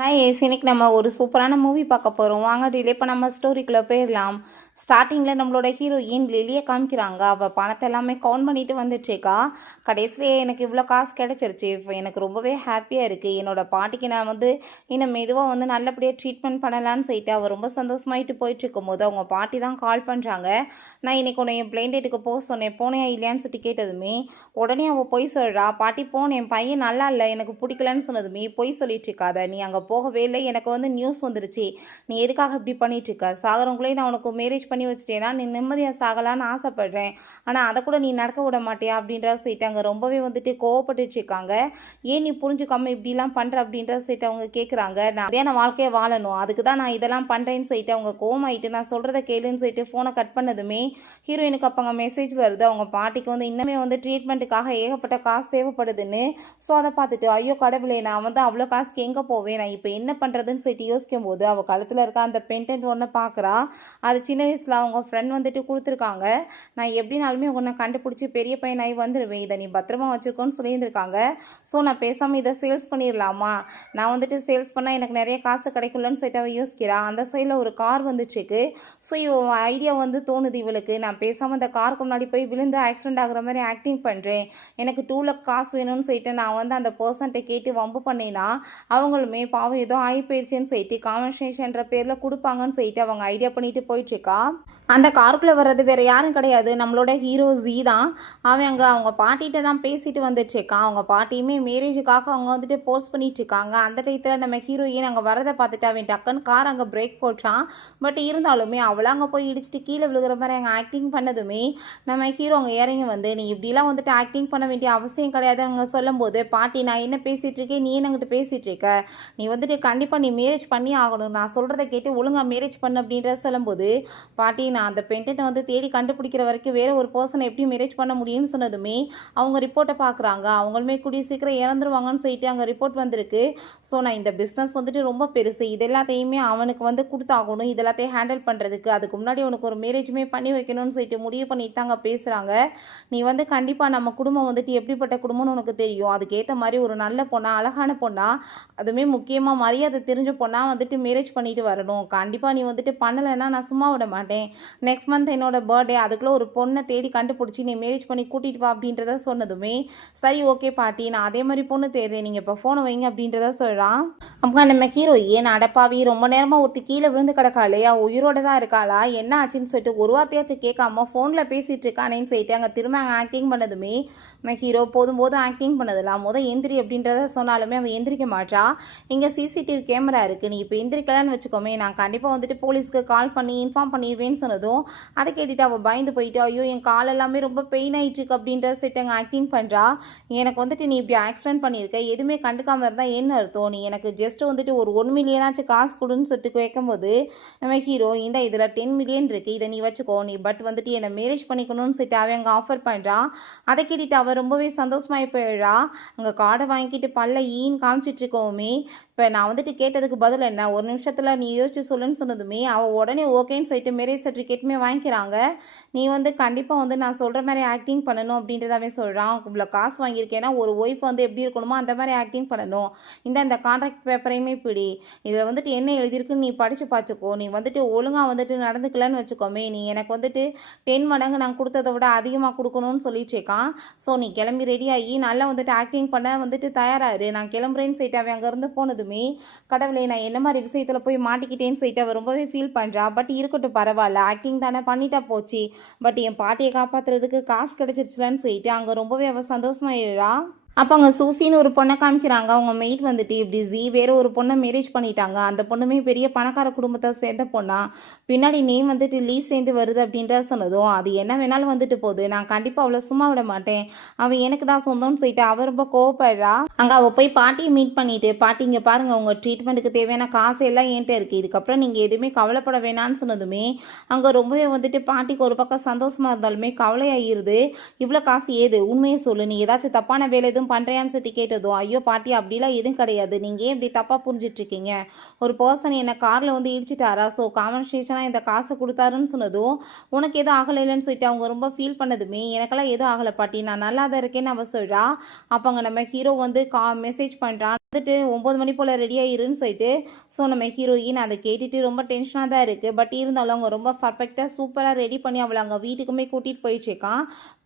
Hi இன்னைக்கு நம்ம ஒரு சூப்பரான மூவி பார்க்க போகிறோம். வாங்க டிலே பண்ணாமல் ஸ்டோரிக்குள்ளே போயிடலாம். ஸ்டார்டிங்கில் நம்மளோட ஹீரோயின் லிலியை காமிக்கிறாங்க. அவள் பணத்தை எல்லாமே கவுண்ட் பண்ணிட்டு வந்துட்டுருக்கா. கடைசியிலே எனக்கு இவ்வளோ காசு கிடச்சிருச்சு, இப்போ எனக்கு ரொம்பவே ஹாப்பியாக இருக்குது. என்னோட பாட்டிக்கு நான் இன்னும் மெதுவாக நல்லபடியாக ட்ரீட்மெண்ட் பண்ணலான்னு சொல்லிட்டு அவள் ரொம்ப சந்தோஷமாயிட்டு போயிட்டுருக்கும் போது அவங்க பாட்டி தான் கால் பண்ணுறாங்க. நான் இன்றைக்கி உன்னை என் பிளைன் டேட்டுக்கு போக சொன்னேன், போனேன் இல்லையான்னு சொல்லிட்டு கேட்டதுமே உடனே அவள் பொய் சொல்கிறா. பாட்டி போனேன், என் பையன் நல்லா இல்லை, எனக்கு பிடிக்கலன்னு சொன்னதுமே பொய் சொல்லிட்டு இருக்காத, நீ அங்கே போகவே இல்லை, எனக்கு நியூஸ் வந்துருச்சு, நீ எதுக்காக இப்படி பண்ணிட்டு இருக்க, சாகரவங்களே நான் உனக்கு மேரேஜ் பண்ணி வச்சுட்டேன்னா நீ நிம்மதியாக சாகலான்னு ஆசைப்படுறேன், ஆனால் அதை கூட நீ நடக்க விட மாட்டியா அப்படின்ற சொல்லிட்டாங்க. ரொம்பவே கோவப்பட்டுட்டு இருக்காங்க. ஏன் நீ புரிஞ்சுக்காம இப்படிலாம் பண்ணுற அப்படின்ற சொல்லிட்டு அவங்க கேட்குறாங்க. நான் அதே நான் வாழ்க்கையை வாழணும், அதுக்கு தான் நான் இதெல்லாம் பண்ணுறேன்னு சொல்லிட்டு அவங்க கோவமாயிட்டு நான் சொல்கிறத கேளுன்னு சொல்லிட்டு ஃபோனை கட் பண்ணதுமே ஹீரோயினுக்கு அப்போ அங்கே மெசேஜ் வருது. அவங்க பாட்டிக்கு இன்னுமே ட்ரீட்மெண்ட்டுக்காக ஏகப்பட்ட காசு தேவைப்படுதுன்னு. ஸோ அதை பார்த்துட்டு ஐயோ கடவுளே, நான் அவ்வளோ காசுக்கு எங்கே போவேன், நான் இப்போ என்ன பண்ணுறதுன்னு சொல்லிட்டு யோசிக்கும் போது அவள் கழுத்தில் இருக்க அந்த பென்டென்ட் ஒன்று பார்க்குறா. அது சின்ன வயசில் அவங்க ஃப்ரெண்ட் கொடுத்துருக்காங்க. நான் எப்படினாலுமே உன்னை கண்டுபிடிச்சி பெரிய பையனாகி வந்துடுவேன், இதை நீ பத்திரமா வச்சுருக்கோன்னு சொல்லியிருந்திருக்காங்க. ஸோ நான் பேசாமல் இதை சேல்ஸ் பண்ணிடலாமா, நான் சேல்ஸ் பண்ணால் எனக்கு நிறைய காசு கிடைக்கும்லன்னு சொல்லிட்டு அவள் யோசிக்கிறா. அந்த சைடில் ஒரு கார் வந்துச்சுக்கு. ஸோ இவள் ஐடியா தோணுது இவளுக்கு, நான் பேசாமல் அந்த காருக்கு முன்னாடி போய் விழுந்து ஆக்சிடென்ட் ஆகுற மாதிரி ஆக்டிங் பண்ணுறேன், எனக்கு 2 லட்சம் காசு வேணும்னு சொல்லிட்டு நான் அந்த பர்சன்ட்டை கேட்டு வம்பு பண்ணேன்னா அவங்களுமே பாவம் ஏதோ ஆகி போயிடுச்சுன்னு சொல்லிட்டு காம்பன்சேஷன்ற பேரில் கொடுப்பாங்கன்னு சொல்லிட்டு அவங்க ஐடியா பண்ணிட்டு போயிட்டுருக்கா. அந்த காருக்குள்ளே வர்றது வேறு யாரும் கிடையாது, நம்மளோட ஹீரோ ஜீ தான். அவன் அங்கே அவங்க பாட்டிகிட்ட தான் பேசிட்டு வந்துட்டுருக்கான். அவங்க பாட்டியுமே மேரேஜுக்காக அவங்க போஸ்ட் பண்ணிட்டு இருக்காங்க. அந்த டயத்தில் நம்ம ஹீரோயின் அங்கே வரதை பார்த்துட்டு அவன் டக்குன்னு கார் அங்கே பிரேக் போட்டான். பட் இருந்தாலுமே அவளை அங்கே போய் இடிச்சிட்டு கீழே விழுகிற மாதிரி அங்கே ஆக்டிங் பண்ணதுமே நம்ம ஹீரோ அங்கே இறங்கி நீ இப்படிலாம் ஆக்டிங் பண்ண வேண்டிய அவசியம் கிடையாது அவங்க சொல்லும்போது, பாட்டி நான் என்ன பேசிகிட்டு இருக்கேன், நீ என்னங்கிட்ட பேசிகிட்டு இருக்க, நீ கண்டிப்பாக நீ மேரேஜ் பண்ணி ஆகணும், நான் சொல்கிறத கேட்டு ஒழுங்காக மேரேஜ் பண்ணு அப்படின்றத சொல்லும்போது, பாட்டி நான் அந்த பென்டென்ட்டை தேடி கண்டுபிடிக்கிற வரைக்கும் வேறு ஒரு பர்சனை எப்படி மேரேஜ் பண்ண முடியும்னு சொன்னதுமே அவங்க ரிப்போர்ட்டை பார்க்குறாங்க. அவங்களுமே கூடிய சீக்கிரம் இறந்துருவாங்கன்னு சொல்லிட்டு அங்கே ரிப்போர்ட் வந்திருக்கு. ஸோ நான் இந்த பிஸ்னஸ் ரொம்ப பெருசு, இது எல்லாத்தையுமே அவனுக்கு கொடுத்தாகணும், இது எல்லாத்தையும் ஹேண்டில் பண்ணுறதுக்கு, அதுக்கு முன்னாடி உனக்கு ஒரு மேரேஜுமே பண்ணி வைக்கணும்னு சொல்லிட்டு முடிவு பண்ணிட்டு தாங்க பேசுகிறாங்க. நீ கண்டிப்பாக நம்ம குடும்பம் எப்படிப்பட்ட குடும்பம்னு உனக்கு தெரியும், அதுக்கேற்ற மாதிரி ஒரு நல்ல பொண்ணா அழகான பொண்ணா அதுவுமே முக்கியமாக மரியாதை தெரிஞ்ச பொண்ணா மேரேஜ் பண்ணிட்டு வரணும், கண்டிப்பாக நீ பண்ணலைன்னா நான் சும்மா விட மாட்டேன், நெக்ஸ்ட் மந்த் என்னோட பர்த்டே, அதுக்குள்ளே ஒரு பொண்ணை தேடி கண்டுபிடிச்சி நீ மேரேஜ் பண்ணி கூட்டிகிட்டு வா அப்படின்றத சொன்னதுமே சரி ஓகே பாட்டி நான் அதே மாதிரி பொண்ணு தேடுறேன், நீங்கள் இப்போ ஃபோனை வைங்க அப்படின்றத சொல்கிறான். அப்போ நம்ம ஹீரோ ஏன் அடப்பாவி ரொம்ப நேரமாக ஒருத்தி கீழே விழுந்து கிடக்காளே, உயிரோட தான் இருக்காளா, என்ன ஆச்சுன்னு சொல்லிட்டு ஒரு வார்த்தையாச்சும் கேட்காம ஃபோனில் பேசிகிட்டு இருக்கானேன்னு சொல்லிட்டு அங்கே திரும்ப அங்கே ஆக்டிங் பண்ணதுமே நம்ம ஹீரோ போதும் ஆக்டிங் பண்ணதெல்லாம் எந்திரி அப்படின்றத சொன்னாலுமே அவன் எந்திரிக்க மாட்டா. இங்கே சிசிடிவி கேமரா இருக்குது, நீ இப்போ எந்திரிக்கலான்னு வச்சுக்கோமே, நான் கண்டிப்பாக போலீஸ்க்கு கால் பண்ணி இன்ஃபார்ம் பண்ணிடுவேன்னு சொன்னதும் அதை கேட்டுட்டு அவள் பயந்து போயிட்டு ஐயோ என் கால் எல்லாமே ரொம்ப பெயின் ஆகிட்டு இருக்கு அப்படின்ற செட் அங்கே ஆக்டிங் பண்ணுறா. எனக்கு நீ இப்படி ஆக்சிடென்ட் பண்ணியிருக்க, எதுவுமே கண்டுக்காமல் இருந்தால் என்ன அர்த்தம், நீ எனக்கு ஜஸ்ட் ஒரு 1 மில்லியனாச்சும் காசு கொடுன்னு சொல்லிட்டு கேட்கும்போது நம்ம ஹீரோ இந்த இதில் 10 மில்லியன் இருக்குது, இதை நீ வச்சுக்கோ, நீ பட் என்னை மேரேஜ் பண்ணிக்கணும்னு சொல்லிட்டு அவன் அங்கே ஆஃபர் பண்ணுறான். அதை கேட்டுட்டு அவள் ரொம்பவே சந்தோஷமாகி போயிடுறா. அங்கே கார்டை வாங்கிட்டு பல்ல ஈன்னு காமிச்சிட்டு இருக்கோமே, இப்போ நான் கேட்டதுக்கு பதில் என்ன, ஒரு நிமிஷத்தில் நீ யோசிச்சு சொல்லுன்னு சொன்னதுமே அவள் உடனே ஓகேன்னு சொல்லிட்டு மேரேஜ் சர்டிஃபிகேட்டுமே வாங்கிக்கிறாங்க. நீ கண்டிப்பாக நான் சொல்கிற மாதிரி ஆக்டிங் பண்ணணும் அப்படின்றதாவே சொல்கிறான். இவ்வளோ காசு வாங்கியிருக்கேன்னா ஒரு ஒய்ஃப் எப்படி இருக்கணுமோ அந்த மாதிரி ஆக்டிங் பண்ணணும், இந்த கான்ட்ராக்ட் பேப்பரையுமே பிடி, இதில் என்ன எழுதியிருக்குன்னு நீ படித்து பார்த்துக்கோ, நீ ஒழுங்காக நடந்துக்கலன்னு வச்சுக்கோமே, நீ எனக்கு 10 மடங்கு நான் கொடுத்ததை விட அதிகமாக கொடுக்கணும்னு சொல்லிட்டு இருக்கான். ஸோ நீ கிளம்பி ரெடியாகி நல்லா ஆக்டிங் பண்ண தயாராரு, நான் கிளம்புறேன்னு சொல்லிட்டு அவன் அங்கேருந்து போனதுமே கடவுளே நான் என்ன மாதிரி விஷயத்தில் போய் மாட்டிக்கிட்டேன்னு சொல்லிட்டு அவள் ரொம்பவே ஃபீல் பண்ணுறா. பட் இருக்கட்டும் பரவாயில்ல, ஆக்டிங் தானே பண்ணிட்டா போச்சு, பட் என் பாட்டியை காப்பாற்றுறதுக்கு காசு கிடச்சிருச்சுலன்னு சொல்லிட்டு அங்கே ரொம்பவே அவள் சந்தோஷமாயிடுறா. அப்போ அங்கே சூசின்னு ஒரு பொண்ணை காமிக்கிறாங்க. அவங்க மெய்ட் இப்படி ஜீ வேறு ஒரு பொண்ணை மேரேஜ் பண்ணிட்டாங்க. அந்த பொண்ணுமே பெரிய பணக்கார குடும்பத்தை சேர்ந்த பொண்ணா, பின்னாடி நேம் லீஸ் சேர்ந்து வருது அப்படின்ற சொன்னதும் அது என்ன வேணாலும் போகுது, நான் கண்டிப்பாக அவளை சும்மா விட மாட்டேன், அவள் எனக்கு தான் சொந்தம்னு சொல்லிட்டு அவள் ரொம்ப கோவப்படுறா. அங்கே அவள் போய் பாட்டியை மீட் பண்ணிட்டு, பாட்டி இங்கே பாருங்கள் உங்கள் ட்ரீட்மெண்ட்டுக்கு தேவையான காசு எல்லாம் என்கிட்ட இருக்குது, இதுக்கப்புறம் நீங்கள் எதுவுமே கவலைப்பட வேணான்னு சொன்னதுமே அங்கே ரொம்பவே பாட்டிக்கு ஒரு பக்கம் சந்தோஷமாக இருந்தாலுமே கவலையாகிருது. இவ்வளோ காசு ஏது, உண்மையை சொல்லு, நீ ஏதாச்சும் தப்பான வேலை எதுவும் எதுவும் பண்ணுறியான்னு சொல்லி கேட்டதும், ஐயோ பாட்டி அப்படிலாம் எதுவும் கிடையாது, நீங்கள் ஏன் இப்படி தப்பாக புரிஞ்சிட்ருக்கீங்க, ஒரு பர்சன் என்னை காரில் வந்து இடிச்சிட்டாரா, ஸோ காம்பன்சேஷனாக இந்த காசை கொடுத்தாருன்னு சொன்னதும், உனக்கு எதுவும் ஆகலைன்னு சொல்லிட்டு அவங்க ரொம்ப ஃபீல் பண்ணதுமே, எனக்கெல்லாம் எதுவும் ஆகலை பாட்டி, நான் நல்லா தான் இருக்கேன்னு அவள் சொல்கிறா. அப்போ அங்கே நம்ம ஹீரோ வந்து மெசேஜ் பண்ணுறான், வந்துட்டு 9 மணி போல் ரெடி ஆயிருன்னு சொல்லிட்டு. ஸோ நம்ம ஹீரோயின் அதை கேட்டுட்டு ரொம்ப டென்ஷனாக தான் இருக்குது. பட் இருந்தாலும் அவங்க ரொம்ப பர்ஃபெக்டாக சூப்பராக ரெடி பண்ணி அவளை அங்கே வீட்டுக்குமே கூட்டிகிட்டு போயிட்டுருக்கான்.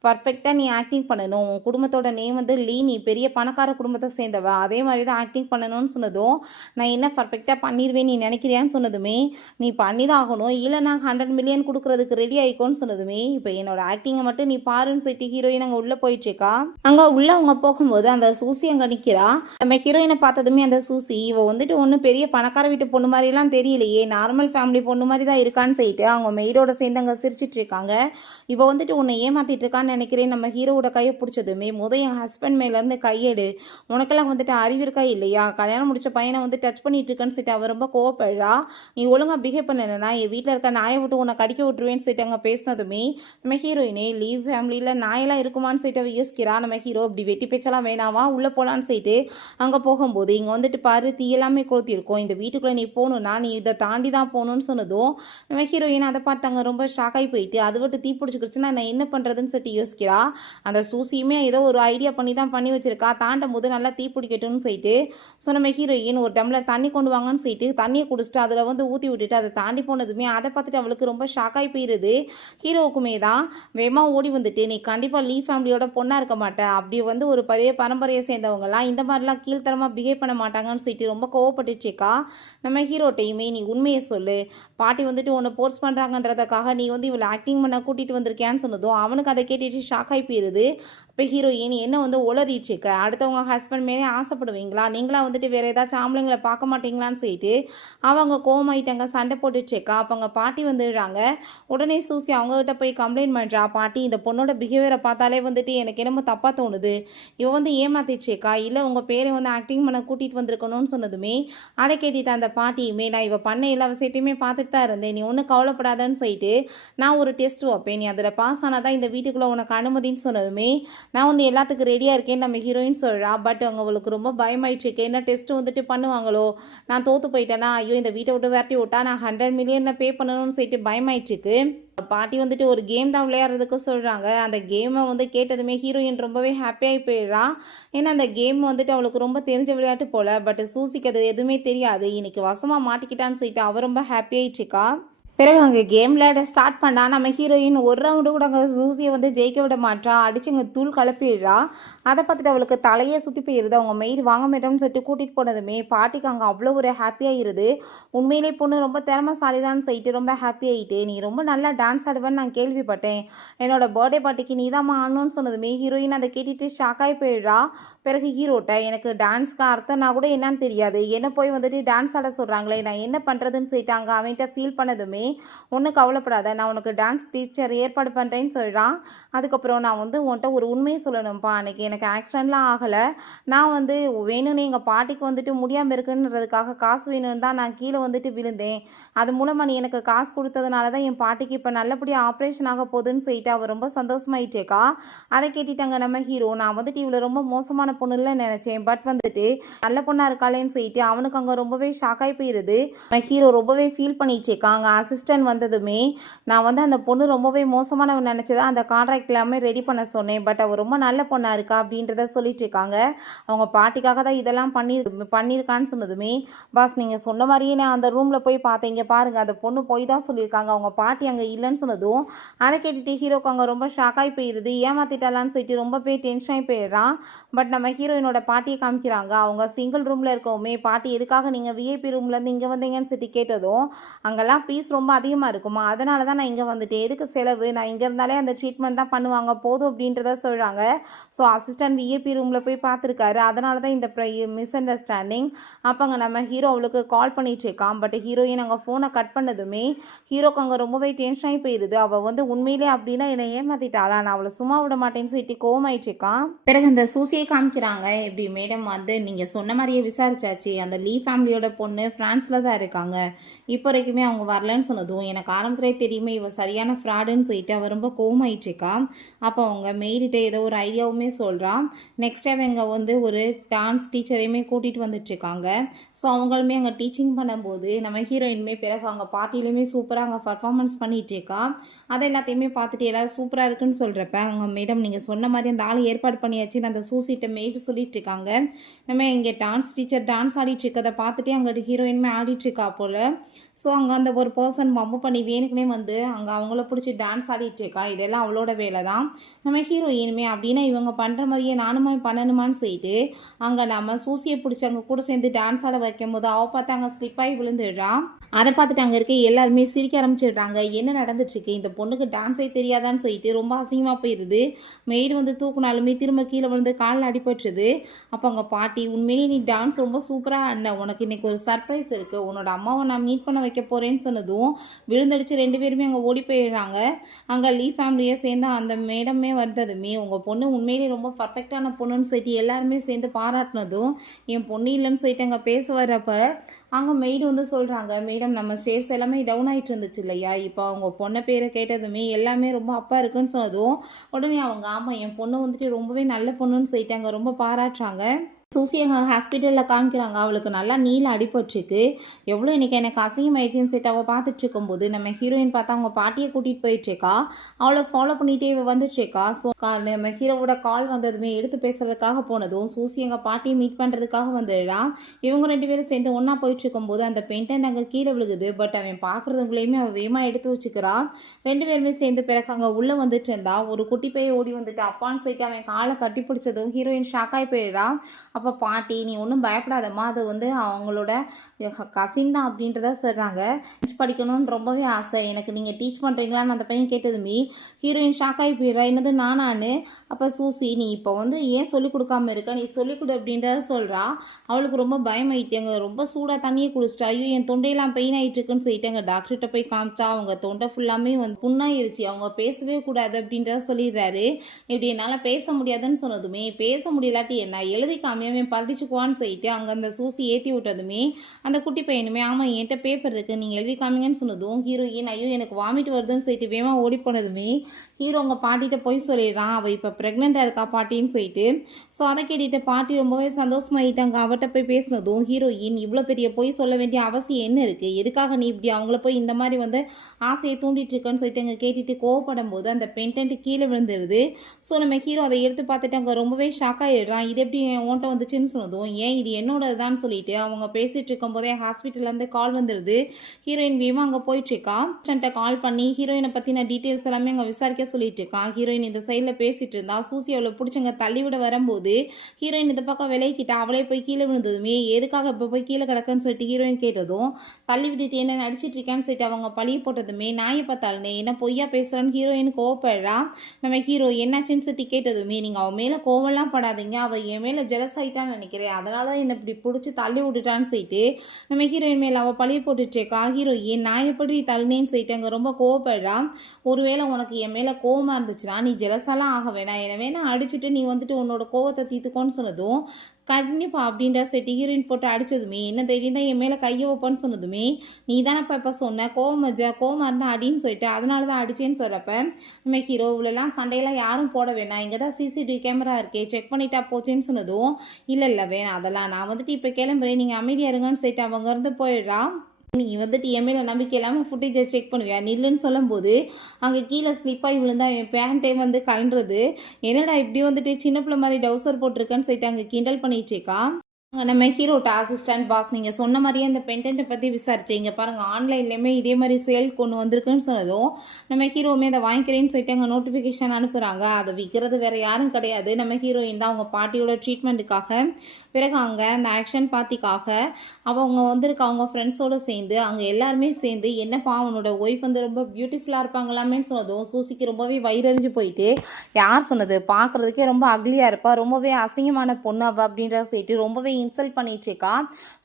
பர்ஃபெக்டாக நீ ஆக்டிங் பண்ணணும், உன் குடும்பத்தோட நேம் வந்து லீ, நீ பெரிய பணக்கார குடும்பத்தை சேர்ந்தவ, அதே மாதிரி தான் ஆக்டிங் பண்ணணும்னு சொன்னதும், நான் என்ன பர்ஃபெக்டாக பண்ணிடுவேன் நீ நினைக்கிறியான்னு சொன்னதுமே, நீ பண்ணி தான் ஆகணும், இல்லை நான் 100 மில்லியன் கொடுக்குறதுக்கு ரெடி ஆகிக்கோன்னு சொன்னதுமே, இப்போ என்னோட ஆக்டிங்கை மட்டும் நீ பாருன்னு சொல்லிட்டு ஹீரோயின் அங்கே உள்ளே போயிட்டுருக்கா. அங்கே உள்ளே அவங்க போகும்போது அந்த சூசி அங்கே நிற்கிறா. நம்ம ஹீரோயினை பார்த்ததுமே அந்த சூசி, இவ வந்துட்டு ஒன்றும் பெரிய பணக்கார வீட்டு பொண்ணு மாதிரிலாம் தெரியலையே, நார்மல் ஃபேமிலி பொண்ணு மாதிரி தான் இருக்கான்னு சொல்லிட்டு அவங்க மெய்டோட சேர்ந்து அங்கே சிரிச்சிட்டு இருக்காங்க. இவ வந்துட்டு உன்னை ஏமாத்திட்டு இருக்கான்னு நினைக்கிறேன். நம்ம ஹீரோவோட கையை பிடிச்சதுமே, என் ஹஸ்பண்ட் மேலேருந்து கையெடு, உனக்கெல்லாம் வந்துட்டு அறிவு இருக்கா இல்லையா, கல்யாணம் முடிச்ச பையனை வந்து டச் பண்ணிட்டு இருக்கேன்னு சொல்லிட்டு அவர் ரொம்ப கோவப்படுறா. நீ ஒழுங்காக பிஹேவ் பண்ணலைன்னா என் வீட்டில் இருக்க நாயை விட்டு உன்னை கடிக்க விட்டுருவேன்னு சொல்லிட்டு அங்கே பேசினதுமே, நம்ம ஹீரோயினே லீவ் ஃபேமிலியில் நாயெல்லாம் இருக்குமான்னு சொல்லிட்டு அவ யோசிக்கிறா. நம்ம ஹீரோ இப்படி வெட்டி பேச்செல்லாம் வேணாவா, உள்ளே போகலான்னு சொல்லிட்டு அங்கே போகும்போது, இங்கே வந்துட்டு பாரு தீ எல்லாமே கொளுத்திருக்கோம், இந்த வீட்டுக்குள்ளே நீ போகணுன்னா நீ இதை தாண்டி தான் போகணுன்னு சொன்னதும், நம்ம ஹீரோயின் அதை பார்த்து அங்கே ரொம்ப ஷாக்காகி போயிட்டு, அது விட்டு தீ பிடிச்சிக்கிடுச்சுன்னா நான் என்ன பண்ணுறதுன்னு சொல்லிட்டு யோசிக்கிறா. அந்த சூசியுமே ஏதோ ஒரு ஐடியா பண்ணி தான் பண்ணி வச்சிருக்கா, தாண்டும் போது நல்லா தீ பிடிக்கட்டும்னு சொல்லிட்டு. ஸோ நம்ம ஹீரோயின் ஒரு டம்ளர் தண்ணி கொண்டு வாங்கன்னு சொல்லிட்டு தண்ணியை குடிச்சிட்டு அதில் வந்து ஊற்றி விட்டுட்டு அதை தாண்டி போனதுமே அதை பார்த்துட்டு அவளுக்கு ரொம்ப ஷாக்காகி போயிடுது. ஹீரோவுக்குமே தான் வேகமாக ஓடி வந்துட்டு, நீ கண்டிப்பாக லீ ஃபேமிலியோட பொண்ணாக இருக்க மாட்டேன், அப்படி வந்து ஒரு பெரிய பரம்பரையை சேர்ந்தவங்கலாம் இந்த மாதிரிலாம் கீழ்த்தரமாக பிஹேவ் பண்ண மாட்டாங்கன்னு சொல்லிட்டு ரொம்ப கோவப்பட்டுச்சேக்கா. நம்ம ஹீரோட்டையுமே நீ உண்மையை சொல்லு, பாட்டி வந்துட்டு உன்னை போர்ஸ் பண்ணுறாங்கன்றதுக்காக நீ வந்து இவளை ஆக்டிங் பண்ண கூட்டிகிட்டு வந்திருக்கேன்னு சொன்னதும் அவனுக்கு அதை கேட்டுட்டு ஷாக் ஆகி போயிடுது. இப்போ ஹீரோயின் என்ன வந்து உளறிச்சுக்க, அடுத்தவங்க ஹஸ்பண்ட் மேலே ஆசைப்படுவீங்களா, நீங்களாம் வந்துட்டு வேறு ஏதாச்சும் ஆம்பளைங்களை பார்க்க மாட்டீங்களான்னு சொல்லிட்டு அவங்க கோவமாயிட்டாங்க, சண்டை போட்டுச்சேக்கா. அப்போ அவங்க பாட்டி வந்துடுறாங்க. உடனே சூசி அவங்ககிட்ட போய் கம்ப்ளைண்ட் பண்ணுறா, பாட்டி இந்த பொண்ணோட பிஹேவியரை பார்த்தாலே வந்துட்டு எனக்கு என்னமோ தப்பாக தோணுது, இவ வந்து ஏமாத்திச்சேக்கா, இல்லை உங்கள் பேரை வந்து ஆக்டிங் பண்ண கூட்டிகிட்டு வந்திருக்கணும்னு சொன்னதுமே அதை கேட்டுட்டு அந்த பாட்டியுமே, நான் இவ பண்ண எல்லா விஷயத்தையுமே பார்த்துட்டு தான் இருந்தேன், நீ ஒன்றும் கவலைப்படாதன்னு சொல்லிட்டு நான் ஒரு டெஸ்ட் வைப்பேன், நீ அதில் பாஸ் ஆனால் தான் இந்த வீட்டுக்குள்ளே உனக்கு அனுமதின்னு சொன்னதுமே, நான் வந்து எல்லாத்துக்கும் ரெடியாக இருக்கேன்னு நம்ம ஹீரோயின் சொல்கிறா. பட் அவங்களுக்கு ரொம்ப பயமாயிடுச்சு, என்ன டெஸ்ட் வந்துட்டு பண்ணுவாங்களோ, நான் தோற்று போயிட்டேன்னா, ஐயோ இந்த வீட்டை விட்டு விரட்டி விட்டா நான் 100 மில்லியன் பே பண்ணணும்னு சொல்லிட்டு பயமாயிட்டுருக்கு. பாட்டி வந்துட்டு ஒரு கேம் தான் விளையாடுறதுக்கு சொல்கிறாங்க. அந்த கேமை வந்து கேட்டதுமே ஹீரோயின் ரொம்பவே ஹாப்பியாகி போயிடுறா. ஏன்னா அந்த கேம் வந்துட்டு அவளுக்கு ரொம்ப தெரிஞ்ச விளையாட்டு போல். பட் சூசிக்கு அது எதுவுமே தெரியாது, இன்னைக்கு வசமாக மாட்டிக்கிட்டான்னு சொல்லிட்டு அவள் ரொம்ப ஹாப்பியாயிடுச்சுக்கா. பிறகு அங்கே கேம் விளையாட ஸ்டார்ட் பண்ணா. நம்ம ஹீரோயின் ஒரு ரவுண்டு கூட அங்கே சூசியை வந்து ஜெயிக்க விட மாட்டா, அடிச்சுங்க தூள் கலப்பிடுறா. அதை பார்த்துட்டு அவளுக்கு தலையே சுற்றி போயிடுது. அவங்க மெய்டு வாங்க மாட்டோம்னு சொல்லிட்டு கூட்டிகிட்டு போனதுமே பாட்டிக்கு அங்கே அவ்வளோ ஒரு ஹாப்பியாகிடுது. உண்மையிலே பொண்ணு ரொம்ப திறமைசாலிதான்னு சொல்லிட்டு ரொம்ப ஹாப்பியாகிட்டு, நீ ரொம்ப நல்லா டான்ஸ் ஆடுவேன்னு நான் கேள்விப்பட்டேன், என்னோட பர்த்டே பார்ட்டிக்கு நீ தான் ஆடணும்னு சொன்னதுமே ஹீரோயின் அதை கேட்டுட்டு ஷாக்காகி போயிடுறா. பிறகு ஹீரோட்ட, எனக்கு டான்ஸ்க்கு அர்த்தம்னா கூட என்னன்னு தெரியாது, என்ன போய் வந்துட்டு டான்ஸ் ஆட சொல்கிறாங்களே, நான் என்ன பண்ணுறதுன்னு சொல்லிட்டு அங்கே அவன்கிட்ட ஃபீல் பண்ணதுமே, ஒன்றும் கவலைப்படாத, நான் உனக்கு டான்ஸ் டீச்சர் ஏற்பாடு பண்ணுறேன்னு சொல்கிறான். அதுக்கப்புறம் நான் வந்து உன்கிட்ட ஒரு உண்மையை சொல்லணும்ப்பா, அன்றைக்கி எனக்கு ஆக்சிடெண்ட்லாம் ஆகலை, நான் வந்து வேணும்னு எங்கள் பாட்டிக்கு வந்துட்டு முடியாமல் இருக்குன்றதுக்காக காசு வேணும்னு தான் நான் கீழே வந்துட்டு விழுந்தேன், அது மூலமாக நீ எனக்கு காசு கொடுத்ததுனால தான் என் பாட்டிக்கு இப்போ நல்லபடியாக ஆப்ரேஷன் ஆக போகுதுன்னு சொல்லிட்டு அவர் ரொம்ப சந்தோஷமாயிட்டேக்கா. அதை கேட்டுட்டாங்க நம்ம ஹீரோ, நான் வந்துட்டு இவ்வளோ ரொம்ப மோசமான பொண்ணுல நினைச்சேன், பட் வந்துட்டு நல்ல பொண்ணா இருக்காளேன்னு சொல்லிட்டு அவனுக்கு அங்கே ரொம்பவே ஷாக்காகி போயிடுது. ஹீரோ ரொம்பவே ஃபீல் பண்ணிச்சேக்கா. அங்கே அசிஸ்டன்ட் வந்ததுமே, நான் வந்து அந்த பொண்ணு ரொம்பவே மோசமானவன் நினச்சதா அந்த கான்ட்ராக்ட் எல்லாமே ரெடி பண்ண சொன்னேன், பட் அவள் ரொம்ப நல்ல பொண்ணாக இருக்கா அப்படின்றத சொல்லிட்டு இருக்காங்க. அவங்க பாட்டிக்காக தான் இதெல்லாம் பண்ணியிருக்கான்னு சொன்னதுமே, பாஸ் நீங்கள் சொன்ன மாதிரியே நான் அந்த ரூமில் போய் பார்த்தேன், இங்கே பாருங்கள் அந்த பொண்ணு போய் தான் சொல்லியிருக்காங்க, அவங்க பாட்டி அங்கே இல்லைன்னு சொன்னதும் அதை கேட்டுட்டு ஹீரோக்கு அங்கே ரொம்ப ஷாக்காகி போயிடுது. ஏமாத்திட்டாலான்னு சொல்லிட்டு ரொம்பவே டென்ஷன் ஆகி போயிடுறான். பட் நம்ம ஹீரோயினோட பாட்டியை காமிக்கிறாங்க. அவங்க சிங்கிள் ரூமில் இருக்கவுமே, பாட்டி எதுக்காக நீங்கள் விஐபி ரூம்லேருந்து இங்கே வந்தீங்கன்னு சொல்லி கேட்டதும், அங்கெல்லாம் பீஸ் ரொம்ப அதிகமாக இருக்குமா, அதனால தான் நான் இங்கே வந்துட்டேன், எதுக்கு செலவு, நான் இங்கே இருந்தாலே அந்த ட்ரீட்மெண்ட் தான் பண்ணுவாங்க போதும் அப்படின்றத சொல்கிறாங்க. ஸோ அசிஸ்டன்ட் விஐபி ரூமில் போய் பார்த்துருக்காரு, அதனால தான் இந்த மிஸ் அண்டர்ஸ்டாண்டிங். அப்போ அங்கே நம்ம ஹீரோ அவளுக்கு கால் பண்ணிட்டு இருக்கான். பட் ஹீரோயின் அங்கே ஃபோனை கட் பண்ணதுமே ஹீரோக்கு அங்கே ரொம்பவே டென்ஷன் ஆகி போயிடுது. அவள் வந்து உண்மையிலே அப்படின்னா என்னை ஏமாத்திட்டாளா, நான் அவளை சும்மா விட மாட்டேன்னு சொல்லிட்டு கோவமாயிட்டு இருக்கான். பிறகு இந்த சூசியை காமிக்கிறாங்க. இப்படி மேடம் வந்து நீங்கள் சொன்ன மாதிரியே விசாரிச்சாச்சு, அந்த லீ ஃபேமிலியோட பொண்ணு ஃப்ரான்ஸில் தான் இருக்காங்க, இப்போ வரைக்குமே அவங்க வரலன்னு சொன்னதும் எனக்கு ஆரம்பத்திலே தெரியுமே இவ சரியான ஃப்ராடுன்னு சொல்லிட்டு அவள் ரொம்ப கோவமாயிட்டுருக்கா. அப்போ அவங்க மெய்டிட்ட ஏதோ ஒரு ஐடியாவுமே சொல்கிறான். நெக்ஸ்ட் டைம் இங்கே வந்து ஒரு டான்ஸ் டீச்சரையுமே கூட்டிகிட்டு வந்துட்டுருக்காங்க. ஸோ அவங்களுமே அங்கே டீச்சிங் பண்ணும்போது நம்ம ஹீரோயினுமே பிறகு அங்கே பார்ட்டிலையுமே சூப்பராக அங்கே பர்ஃபார்மன்ஸ் பண்ணிகிட்டு இருக்கா. அதை எல்லாத்தையுமே பார்த்துட்டு எல்லோரும் சூப்பராக இருக்குன்னு சொல்கிறப்ப அவங்க மேடம் நீங்கள் சொன்ன மாதிரி அந்த ஆள் ஏற்பாடு பண்ணியாச்சுன்னு அந்த சூசிட்ட மெய்டு சொல்லிட்டு இருக்காங்க. நம்ம இங்கே டான்ஸ் டீச்சர் டான்ஸ் ஆடிட்டு இருக்கதை பார்த்துட்டே அங்கே ஹீரோயினுமே ஆடிட்டுருக்கா போல். ஸோ அங்கே அந்த ஒரு பர்சன் மம்மு பண்ணி வேணுக்குனே வந்து அங்கே அவங்கள பிடிச்சி டான்ஸ் ஆடிட்டு இருக்கா. இதெல்லாம் அவளோட வேலை தான். நம்ம ஹீரோயினுமே அப்படின்னா இவங்க பண்ணுற மாதிரியே நானுமே பண்ணணுமான்னு சொல்லிட்டு அங்கே நம்ம சூசியை பிடிச்சி அங்கே கூட சேர்ந்து டான்ஸ் ஆட வைக்கும் போது அவள் பார்த்து அங்கே ஸ்லிப்பாகி விழுந்துடுறான். அதை பார்த்துட்டு அங்கே இருக்க எல்லாருமே சிரிக்க ஆரம்பிச்சிடுறாங்க. என்ன நடந்துட்டுருக்கு, இந்த பொண்ணுக்கு டான்ஸே தெரியாதான்னு சொல்லிட்டு ரொம்ப அசிங்கமாக போயிடுது. மெய்டு வந்து தூக்குனாலுமே திரும்ப கீழே விழுந்து காலில் அடிபட்டுருது. அப்போ அங்கே பாட்டி உண்மையிலேயே நீ டான்ஸ் ரொம்ப சூப்பராக ஆடின, உனக்கு இன்றைக்கி ஒரு சர்ப்ரைஸ் இருக்குது, உன்னோட அம்மாவை நான் மீட் பண்ண வைக்க போகிறேன்னு சொன்னதும் விழுந்தடிச்சு 2 பேருமே அங்கே ஓடி போயிடுறாங்க. அங்கே லீ ஃபேமிலியே சேர்ந்து அந்த மேடமே வந்ததுமே உங்கள் பொண்ணு உண்மையிலேயே ரொம்ப பர்ஃபெக்டான பொண்ணுன்னு சொல்லிட்டு எல்லாருமே சேர்ந்து பாராட்டினதும் என் பொண்ணு இல்லைன்னு சொல்லிட்டு அங்கே பேச வர்றப்ப அங்கே மெய்டு வந்து சொல்கிறாங்க, மேடம் நம்ம ஸ்டேட்ஸ் எல்லாமே டவுன் ஆகிட்டு இருந்துச்சு இல்லையா, இப்போ அவங்க பொண்ணை பேரை கேட்டதுமே எல்லாமே ரொம்ப அப்பா இருக்குன்னு சொன்னதும் உடனே அவங்க ஆமாம் என் பொண்ணு வந்துட்டு ரொம்பவே நல்ல பொண்ணுன்னு சொல்லிட்டு அங்கே ரொம்ப பாராட்டுறாங்க. சூசி எங்கள் ஹாஸ்பிட்டலில் காமிக்கிறாங்க. அவளுக்கு நல்லா நீல அடிபட்டுருக்கு. எவ்வளோ இன்றைக்கி எனக்கு அசிங்கமாயிடுச்சின்னு சொல்லிட்டு அவள் பார்த்துட்டு இருக்கும்போது நம்ம ஹீரோயின் பார்த்தா அவங்க பாட்டியை கூட்டிகிட்டு போயிட்டுருக்கா. அவளை ஃபாலோ பண்ணிகிட்டே இவள் வந்துட்டுருக்கா. ஸோ நம்ம ஹீரோவோட கால் வந்ததுமே எடுத்து பேசுறதுக்காக போனதும் சூசி எங்கள் பாட்டியை மீட் பண்ணுறதுக்காக வந்துடுறான். இவங்க 2 பேரும் சேர்ந்து ஒன்றா போயிட்டு இருக்கும்போது அந்த பெயிண்டன் அங்கே கீழே விழுகுது. பட் அவன் பார்க்குறதுங்களையுமே அவள் வேகமாக எடுத்து வச்சுக்கிறான். 2 பேருமே சேர்ந்து பிறகு அங்கே உள்ளே வந்துட்டு இருந்தா ஒரு குட்டி பையை ஓடி வந்துட்டு அப்பான்னு சொல்லிட்டு அவன் காலை கட்டி பிடிச்சதும் ஹீரோயின் ஷாக்காகி போயிடுறான். அப்போ பாட்டி நீ ஒன்றும் பயப்படாதம்மா, அது வந்து அவங்களோட கசின் தான் அப்படின்றத சொல்கிறாங்க. படிக்கணும்னு ரொம்பவே ஆசை, எனக்கு நீங்கள் டீச் பண்ணுறீங்களான்னு அந்த பையன் கேட்டதுமே ஹீரோயின் ஷாக்காகி போயிடுறா. என்னது நானான்னு. அப்போ சூசி நீ இப்போ வந்து ஏன் சொல்லிக் கொடுக்காம இருக்க, நீ சொல்லிக் கொடு அப்படின்றத சொல்கிறா. அவளுக்கு ரொம்ப பயமாயிட்டேங்க, ரொம்ப சூடாக தண்ணியை குடிச்சிட்டா. ஐயோ என் தொண்டையெல்லாம் பெயின் ஆகிட்டு இருக்குன்னு சொல்லிட்டாங்க. டாக்டர்கிட்ட போய் காமிச்சா அவங்க தொண்டை ஃபுல்லாமே வந்து புண்ணாயிருச்சு, அவங்க பேசவே கூடாது அப்படின்றத சொல்லிடுறாரு. இப்படி என்னால் பேச முடியாதுன்னு சொன்னதுமே பேச முடியலாட்டி என்ன எழுதி காமியாமே படிச்சுக்குவான்னு சொல்லிட்டு அங்கே அந்த சூசி ஏற்றி விட்டதுமே அந்த குட்டி பையனுமே ஆமாம் என்கிட்ட பேப்பர் இருக்குது நீங்கள் எழுதி காமிங்கன்னு சொன்னதும் ஹீரோயின் ஐயோ எனக்கு வாமிட் வருதுன்னு சொல்லிட்டு வேகமாக ஓடி போனதுமே ஹீரோ அவங்க பாட்டிகிட்ட போய் சொல்லிடுறான் அவள் இப்போ ப்ரெக்னெண்ட்டாக இருக்கா பாட்டின்னு சொல்லிட்டு. ஸோ அதை கேட்டுட்டு பாட்டி ரொம்பவே சந்தோஷமாயிட்டாங்க. அவட்ட போய் பேசினதும் ஹீரோயின் இவ்வளோ பெரிய போய் சொல்ல வேண்டிய அவசியம் என்ன இருக்குது, எதுக்காக நீ இப்படி அவங்கள போய் இந்த மாதிரி வந்து ஆசையை தூண்டிட்டு இருக்கன்னு சொல்லிட்டு அங்கே கேட்டுட்டு கோவப்படும் போது அந்த பென்டென்ட் கீழே விழுந்துடுது. ஸோ நம்ம ஹீரோ அதை எடுத்து பார்த்துட்டு அங்கே ரொம்பவே ஷாக் ஆகிடுறான். இது எப்படி ஓன்ட்ட வந்துச்சுன்னு சொன்னதும் ஏன் இது என்னோடதான் சொல்லிட்டு அவங்க பேசிட்டு இருக்கும் போதே ஹாஸ்பிட்டல்லேருந்து கால் வந்துடுது. ஹீரோயின் வேகமாக அங்கே போயிட்டுருக்கா. கால் பண்ணி ஹீரோயினை பற்றின டீட்டெயில்ஸ் எல்லாமே அங்கே விசாரிக்க சொல்லிட்டு இருக்கான். ஹீரோயின் இந்த சைடில் பேசிட்டு இருந்தா சூசி அவளை பிடிச்சங்க தள்ளிவிட வரும்போது ஹீரோயின் இந்த பக்கம் விலைக்கிட்ட அவளே போய் கீழே விழுந்ததுமே எதுக்காக இப்போ போய் கீழே கிடக்குன்னு சொல்லிட்டு ஹீரோயின் கேட்டதும் தள்ளி விட்டுட்டு என்ன நடிச்சிட்டு இருக்கேன்னு சொல்லிட்டு அவங்க பழிய போட்டதுமே நாயை பார்த்தாலுனே என்ன பொய்யா பேசுகிறான்னு ஹீரோயின் கோவப்படுறா. நம்ம ஹீரோ என்னாச்சுன்னு சொல்லிட்டு கேட்டதுமே நீங்கள் அவன் மேலே கோவம்லாம் படாதீங்க, அவள் என் மேலே ஜெலஸ் ஆகிட்டான்னு நினைக்கிறேன், அதனால தான் என்னை இப்படி பிடிச்சி தள்ளி விட்டுட்டான்னு சொல்லிட்டு நம்ம ஹீரோயின் மேலே அவள் பழிய போட்டுட்ருக்கா. ஹீரோயின் நான் எப்படி தள்ளினேன்னு சொல்லிட்டு அங்கே ரொம்ப கோவப்படுறா. ஒருவேளை உனக்கு என் மேலே கோவமாக இருந்துச்சுன்னா நீ ஜெலஸெல்லாம் ஆக வேணாம், என்னை வேணா அடிச்சுட்டு நீ வந்துட்டு உன்னோட கோவத்தை தீர்த்துக்கோன்னு சொன்னதும் கண்டிப்பா அப்படின்ற செட்டு ஹீரோயின் போட்டு அடித்ததுமே என்ன தைரியம் தான் என் மேலே கையை வைப்போன்னு சொன்னதுமே நீ தானப்பா இப்போ சொன்ன கோவமாக இருந்தால் அடின்னு சொல்லிட்டு அதனால தான் அடிச்சேன்னு சொல்கிறப்ப நம்ம ஹீரோ இவ்வளோலாம் சண்டையெல்லாம் யாரும் போட வேணாம், இங்கே தான் சிசிடிவி கேமரா இருக்கே செக் பண்ணிட்டா போச்சேன்னு சொன்னதும் இல்லை வேணாம் அதெல்லாம் நான் வந்துட்டு இப்போ கிளம்புறேன் நீங்கள் அமைதியாக இருங்கன்னு சொல்லிட்டு அவங்க இருந்து போயிடுறா. நீ வந்துட்டு என் மேலே நம்பிக்கை இல்லாமல் ஃபுட்டேஜை செக் பண்ணுவியா நில்லுன்னு சொல்லும்போது அங்கே கீழே ஸ்லிப்பாகி விழுந்தா என் பேண்ட்டே வந்து கலண்டுறது. என்னடா இப்படி வந்துட்டு சின்ன பிள்ளை மாதிரி டவுசர் போட்டிருக்கேன்னு சொல்லிட்டு அங்கே கிண்டல் பண்ணிட்டு இருக்கா. நம்ம ஹீரோட்ட அசிஸ்டன்ட் பாஸ் நீங்கள் சொன்ன மாதிரியே இந்த பென்டென்ட்டை பற்றி விசாரிச்சிங்க பாருங்கள், ஆன்லைன்லேயுமே இதே மாதிரி சேல் கொண்டு வந்திருக்குன்னு சொன்னதும் நம்ம ஹீரோவுமே அதை வாங்கிக்கிறேன்னு சொல்லிட்டு அங்கே நோட்டிஃபிகேஷன் அனுப்புகிறாங்க. அதை விற்கிறது வேறு யாரும் கிடையாது, நம்ம ஹீரோயின் தான் அவங்க பாட்டியோட ட்ரீட்மெண்ட்டுக்காக. பிறகு அங்கே அந்த ஆக்ஷன் பார்ட்டிக்காக அவங்க வந்திருக்க அவங்க ஃப்ரெண்ட்ஸோடு சேர்ந்து அங்கே எல்லாருமே சேர்ந்து என்னப்பா அவனோட ஒய்ஃப் வந்து ரொம்ப பியூட்டிஃபுல்லாக இருப்பாங்களாமேன்னு சொன்னதும் சூசிக்கு ரொம்பவே வயிறறிஞ்சு போயிட்டு யார் சொன்னது பார்க்குறதுக்கே ரொம்ப அக்லியாக இருப்பா, ரொம்பவே அசிங்கமான பொண்ணு அவள் அப்படின்ற சொல்லிட்டு ரொம்பவே இன்சல்ட் பண்ணிகிட்ருக்கா.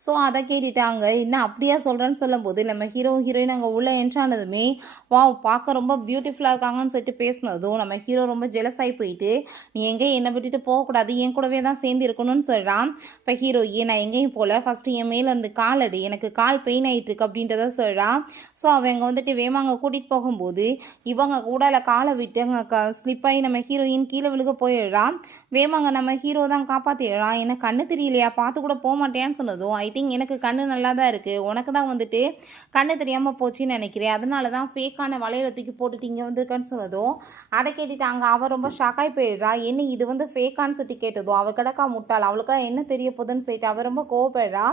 ஸோ அதை கேட்டுட்டாங்க. என்ன அப்படியா சொல்கிறேன்னு சொல்லும்போது நம்ம ஹீரோயின் அங்கே உள்ளே என்ட்ரானதுமே வாவ் பார்க்க ரொம்ப பியூட்டிஃபுல்லாக இருக்காங்கன்னு சொல்லிட்டு பேசினதும் நம்ம ஹீரோ ரொம்ப ஜெலஸ் ஆகி போயிட்டு நீ எங்கேயும் என்னை விட்டுட்டு போகக்கூடாது, என் கூடவே தான் சேர்ந்து இருக்கணும்னு சொல்கிறான். இப்போ ஹீரோயின் நான் எங்கேயும் போகல, ஃபஸ்ட்டு என் மேலே இருந்து கால் அடி, எனக்கு கால் பெயின் ஆகிட்டு இருக்கு அப்படின்றத சொல்கிறான். ஸோ அவங்க வந்துட்டு வேமாங்க கூட்டிகிட்டு போகும்போது இவங்க கூடால காலை விட்டு அங்கே ஸ்லிப் ஆகி நம்ம ஹீரோயின் கீழே விழுக போயிடுறான். வேமாங்க நம்ம ஹீரோ தான் காப்பாற்றிடுறான். எனக்கு கண்ணு தெரியலையா, பார்த்து கூட போக மாட்டேன்னு சொன்னதும் ஐ திங்க் எனக்கு கண்ணு நல்லா தான் இருக்குது, உனக்கு தான் வந்துட்டு கண்ணு தெரியாமல் போச்சுன்னு நினைக்கிறேன், அதனால தான் ஃபேக்கான வளையலை தூக்கி போட்டுட்டு இங்கே வந்திருக்கேன்னு சொன்னதும் அதை கேட்டுட்டு அங்கே அவள் ரொம்ப ஷாக்காகி போயிடுறா. என்ன இது வந்து ஃபேக்கான்னு சொல்லி கேட்டதும் அவள் கிடக்கா முட்டாள், அவளுக்கு என்ன தெரிய போகுதுன்னு சொல்லிட்டு அவள் ரொம்ப கோவப்படுறா.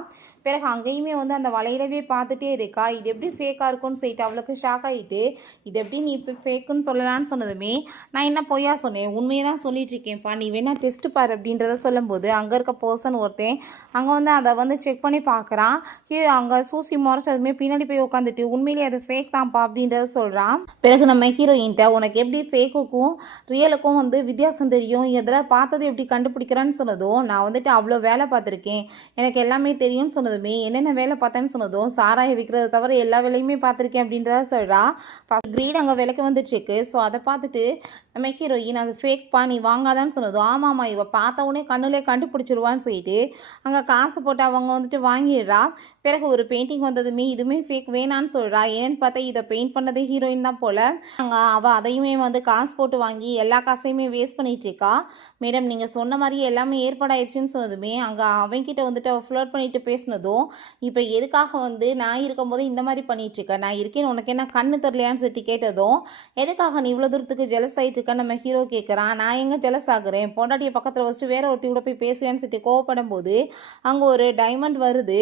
பிறகு அங்கேயுமே வந்து அந்த வளையலவே பார்த்துட்டே இருக்கா. இது எப்படி ஃபேக்காக இருக்கும்னு சொல்லிட்டு அவளுக்கு ஷாக் ஆகிட்டு இது எப்படி நீ இப்போ ஃபேக்குன்னு சொல்லலான்னு சொன்னதுமே நான் என்ன பொய்யா சொன்னேன், உண்மையை தான் சொல்லிட்டு இருக்கேன்ப்பா, நீ வேணா டெஸ்ட் பாரு அப்படின்றத சொல்லும்போது அங்கே இருக்க பர்சன் ஒருத்தன் அங்கே வந்து அதை வந்து செக் பண்ணி பார்க்குறான். அங்கே சூசி முறைச்சதுமே பின்னாடி போய் உட்காந்துட்டு உண்மையிலேயே அது ஃபேக் தான்ப்பா அப்படின்றத சொல்கிறான். பிறகு நம்ம ஹீரோயின்ட்ட உனக்கு எப்படி ஃபேக்குக்கும் ரியலுக்கும் வந்து வித்தியாசம் தெரியும், இதில் பார்த்தது எப்படி கண்டுபிடிக்கிறான்னு சொன்னதும் நான் வந்துட்டு அவ்வளோ வேலை பார்த்துருக்கேன், எனக்கு எல்லாமே தெரியும்னு சொன்னதுமே என்னென்ன வேலை பார்த்தேன்னு சொன்னதும் சாராயை விற்கிறத தவிர எல்லா வேலையுமே பார்த்துருக்கேன் அப்படின்றத சொல்கிறான். கிரீட் அங்கே விலைக்கு வந்துட்டுருக்கு. ஸோ அதை பார்த்துட்டு நம்ம ஹீரோயின் அது ஃபேக்ப்பா நீ வாங்காதான்னு சொன்னதும் ஆமாம்மா இவ பார்த்தவொடனே கண்ணுலே கண்டுபிடிச்சிருவான்னு சொல்லிட்டு அங்கே காசு போட்டு அவங்க வந்துட்டு வாங்கிடுறா. பிறகு ஒரு பெயிண்டிங் வந்ததுமே இதுவுமே ஃபேக் வேணான்னு சொல்கிறா. ஏன்னு பார்த்தா இதை பெயிண்ட் பண்ணதே ஹீரோயின் தான் போல். அங்கே அவள் அதையுமே வந்து காசு போட்டு வாங்கி எல்லா காசையுமே வேஸ்ட் பண்ணிட்டு இருக்கா. மேடம் நீங்கள் சொன்ன மாதிரி எல்லாமே ஏற்பாடாயிடுச்சுன்னு சொன்னதுமே அங்கே அவன்கிட்ட வந்துட்டு அவள் ஃப்ளோட் பண்ணிட்டு பேசினதும் இப்போ எதுக்காக வந்து நான் இருக்கும்போது இந்த மாதிரி பண்ணிகிட்ருக்கேன், நான் இருக்கேன்னு உனக்கு என்ன கண்ணு தெரியலையான்னு சொல்லிட்டு கேட்டதும் எதுக்காக நீ இவ்வளோ தூரத்துக்கு ஜெலஸ் ஆகிட்டு இருக்கேன்னு நம்ம ஹீரோ கேட்குறான். நான் எங்கே ஜெலஸ் ஆகுறேன், பொண்டாட்டியை பக்கத்தில் வச்சுட்டு வேற ஒருத்தி கூட போய் பேசுவேன்னு சொல்லிட்டு கோவப்படும் போது அங்கே ஒரு டைமண்ட் வருது.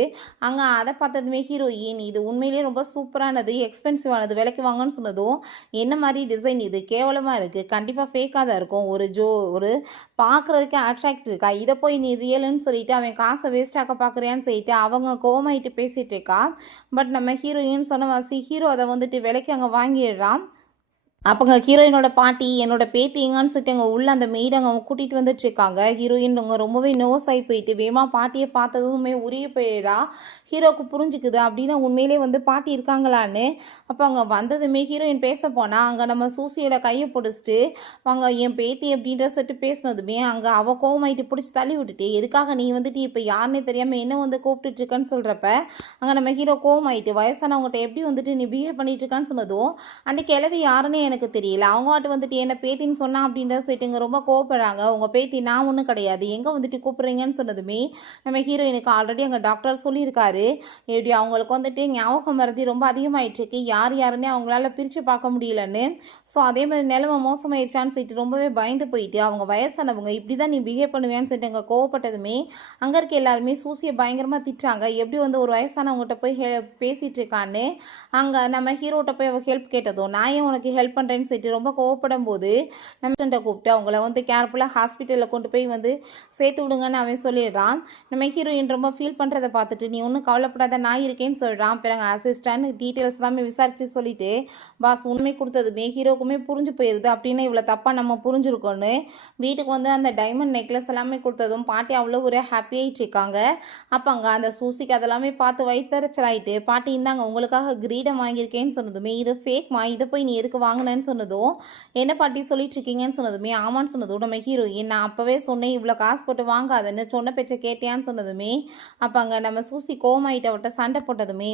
அங்கே அதை பார்த்ததுமே ஹீரோயின் இது உண்மையிலேயே ரொம்ப சூப்பரானது, எக்ஸ்பென்சிவானது, விலைக்கு வாங்கன்னு சொன்னதும் என்ன மாதிரி டிசைன் இது கேவலமாக இருக்குது, கண்டிப்பாக ஃபேக்காக தான் இருக்கும், ஒரு பார்க்குறதுக்கே அட்ராக்ட் இருக்கா, இதை போய் நீ ரியலுன்னு சொல்லிட்டு அவன் காசை வேஸ்ட் ஆக்க பார்க்குறியான்னு சொல்லிட்டு அவங்க கோவமாயிட்டு பேசிகிட்டு இருக்கா. பட் நம்ம ஹீரோயின் சொன்ன வாசி ஹீரோ அதை வந்துட்டு விலைக்கு அங்கே வாங்கிடுறான். அப்போங்க ஹீரோயினோட பாட்டி என்னோட பேத்தி எங்கன்னு சொல்லிட்டு அங்கே உள்ள அந்த மெய்டு அங்கே கூட்டிகிட்டு வந்துட்டு இருக்காங்க. ஹீரோயின் அவங்க ரொம்பவே நோஸ் ஆகி போயிட்டு வேமா பாட்டியை பார்த்ததுமே உரிய போயிடா. ஹீரோக்கு புரிஞ்சுக்குது அப்படின்னா உண்மையிலே வந்து பாட்டி இருக்காங்களான்னு. அப்போ அங்கே வந்ததுமே ஹீரோயின் பேச போனால் அங்கே நம்ம சூசியோட கையை பிடிச்சிட்டு அவங்க என் பேத்தி அப்படின்ற சொல்லிட்டு பேசினதுமே அங்கே அவள் கோவமாயிட்டு பிடிச்சி தள்ளி விட்டுட்டு எதுக்காக நீ வந்துட்டு இப்போ யாருன்னே தெரியாமல் என்ன வந்து கூப்பிட்டுட்ருக்கன்னு சொல்கிறப்ப அங்கே நம்ம ஹீரோ கோவமாயிட்டு வயசானவங்ககிட்ட எப்படி வந்துட்டு நீ பிஹேவ் பண்ணிட்டு இருக்கான்னு சொன்னதும் அந்த கிழவி யாருன்னே எனக்கு தெரியல, அவங்க வந்துட்டு என்ன பேத்தின்னு சொன்னா அப்படின்றத சொல்லிட்டு இங்கே ரொம்ப கோவப்படுறாங்க. உங்கள் பேத்தி நான் ஒன்றும் கிடையாது, எங்கே வந்துட்டு கூப்பிட்றீங்கன்னு சொன்னதுமே நம்ம ஹீரோயினுக்கு ஆல்ரெடி அங்கே டாக்டர் சொல்லியிருக்காரு எப்படி அவங்களுக்கு வந்துட்டு ஞாபகம் மறதி ரொம்ப அதிகமாகிட்டுருக்கு, யார் யாருன்னே அவங்களால பிரித்து பார்க்க முடியலன்னு. ஸோ அதே மாதிரி நிலைமை மோசமாயிடுச்சான்னு சொல்லிட்டு ரொம்பவே பயந்து போயிட்டு அவங்க வயசானவங்க இப்படி தான் நீ பிஹேவ் பண்ணுவேன்னு சொல்லிட்டு அங்கே கோவப்பட்டதுமே அங்கே இருக்க எல்லாருமே சூசியை பயங்கரமாக திட்டுறாங்க. எப்படி வந்து ஒரு வயசானவங்ககிட்ட போய் பேசிகிட்டு இருக்கான்னு. அங்கே நம்ம ஹீரோட்ட போய் அவள் ஹெல்ப் கேட்டதும் நான் ஏன் உனக்கு ஹெல்ப் பண்ணுறேன்னு சொல்லிட்டு ரொம்ப கோவப்படும் போது நம்ம கூப்பிட்டு அவங்கள வந்து கேர்ஃபுல்லாக ஹாஸ்பிட்டலில் கொண்டு போய் வந்து சேர்த்து விடுங்கன்னு அவன் சொல்லிடுறான். நம்ம ஹீரோயின் ரொம்ப ஃபீல் பண்ணுறதை பார்த்துட்டு நீ ஒன்றும் கவலைப்படாத நான் இருக்கேன்னு சொல்கிறான். பிறகு அசிஸ்டன்ட் டீட்டெயில்ஸ் எல்லாமே விசாரித்து சொல்லிட்டு பாஸ் உண்மை கொடுத்ததுமே ஹீரோக்குமே புரிஞ்சு போயிடுது அப்படின்னா இவ்வளோ தப்பாக நம்ம புரிஞ்சுருக்கோன்னு வீட்டுக்கு வந்து அந்த டைமண்ட் நெக்லஸ் எல்லாமே கொடுத்ததும் பாட்டி அவ்வளோ ஒரு ஹாப்பியாகிட்டு இருக்காங்க. அப்போ அங்கே அந்த சூசிக்கு அதெல்லாமே பார்த்து வயிற்றுச்சலாயிட்டு பாட்டி இந்தாங்க உங்களுக்காக கிரீடம் வாங்கியிருக்கேன்னு சொன்னதுமே இது ஃபேக்மா, இதை போய் நீ எதுக்கு வாங்கினேன்னு சொன்னதும் என்ன பாட்டி சொல்லிட்டு இருக்கீங்கன்னு சொன்னதுமே ஆமான்னு சொன்னதும் நம்ம ஹீரோயின் நான் அப்போவே சொன்னேன் இவ்வளோ காசு போட்டு வாங்காதுன்னு சொன்ன பேச்சை கேட்டியான்னு சொன்னதுமே அப்போ அங்கே நம்ம சூசி கோவமாயிட்ட அவட்ட சண்டை போட்டதுமே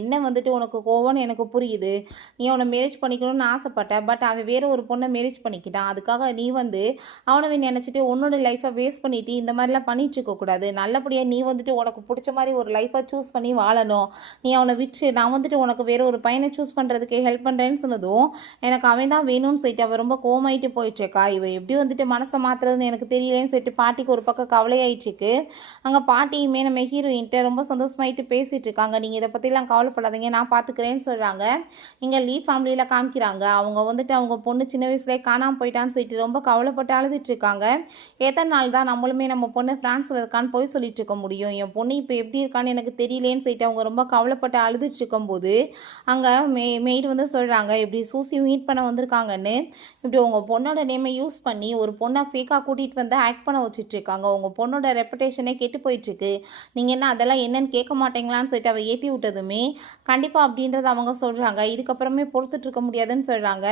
என்ன வந்துட்டு உனக்கு கோவம்னு எனக்கு புரியுது, நீ அவனை மேரேஜ் பண்ணிக்கணும்னு ஆசைப்பட்ட, பட் அவன் வேற ஒரு பொண்ணை மேரேஜ் பண்ணிக்கிட்டான், அதுக்காக நீ வந்து அவனவே நினச்சிட்டு உன்னோட லைஃப்பை வேஸ்ட் பண்ணிட்டு இந்த மாதிரிலாம் பண்ணிட்டு இருக்கக்கூடாது, நல்லபடியாக நீ வந்துட்டு உனக்கு பிடிச்ச மாதிரி ஒரு லைஃப்பை சூஸ் பண்ணி வாழணும், நீ அவனை விட்டு நான் வந்துட்டு உனக்கு வேற ஒரு பையனை சூஸ் பண்ணுறதுக்கு ஹெல்ப் பண்ணுறேன்னு சொன்னதும் எனக்கு அவன் தான் வேணும்னு சொல்லிட்டு அவள் ரொம்ப கோவமாயிட்டு போயிட்டுருக்கா. இவ எப்படி வந்துட்டு மனசை மாற்றுறதுன்னு எனக்கு தெரியலேன்னு சொல்லிட்டு பாட்டிக்கு ஒரு பக்கம் கவலையாயிட்டுருக்கு. அங்கே பாட்டியுமே நம்ம ஹீரோயின்ட்ட ரொம்ப சந்தோஷமாயிட்டு பேசிகிட்டு இருக்காங்க. நீங்கள் இதை பற்றிலாம் கவலைப்படாதீங்க நான் பார்த்துக்கிறேன்னு சொல்கிறாங்க. இங்கே லீவ் ஃபேமிலியில் காமிக்கிறாங்க. அவங்க வந்துட்டு அவங்க பொண்ணு சின்ன வயசுலேயே காணாமல் போயிட்டான்னு சொல்லிட்டு ரொம்ப கவலைப்பட்டு அழுதுட்டுருக்காங்க. எத்தனை நாள் தான் நம்மளுமே நம்ம பொண்ணு ஃப்ரான்ஸில் இருக்கான்னு போய் சொல்லிட்டு இருக்க முடியும், என் பொண்ணு இப்போ எப்படி இருக்கான்னு எனக்கு தெரியலேன்னு சொல்லிட்டு அவங்க ரொம்ப கவலைப்பட்டு அழுதுட்டு இருக்கும்போது அங்கே மெய்டு வந்து சொல்கிறாங்க இப்படி சூசியும் மீட் பண்ண வந்திருக்காங்கன்னு இப்படி உங்கள் பொண்ணோட நேமை யூஸ் பண்ணி ஒரு பொண்ணை ஃபேக்காக கூட்டிகிட்டு வந்து ஆக்ட் பண்ண வச்சுட்ருக்காங்க. உங்கள் பொண்ணோட ரெப்புடேஷனே கெட்டு போயிட்டுருக்கு. நீங்கள் என்ன அதெல்லாம் என்னன்னு கேட்க மாட்டீங்களான்னு சொல்லிட்டு அவள் ஏற்றி விட்டதுமே கண்டிப்பாக அப்படின்றத அவங்க சொல்கிறாங்க. இதுக்கப்புறமே பொறுத்துட்ருக்க முடியாதுன்னு சொல்கிறாங்க.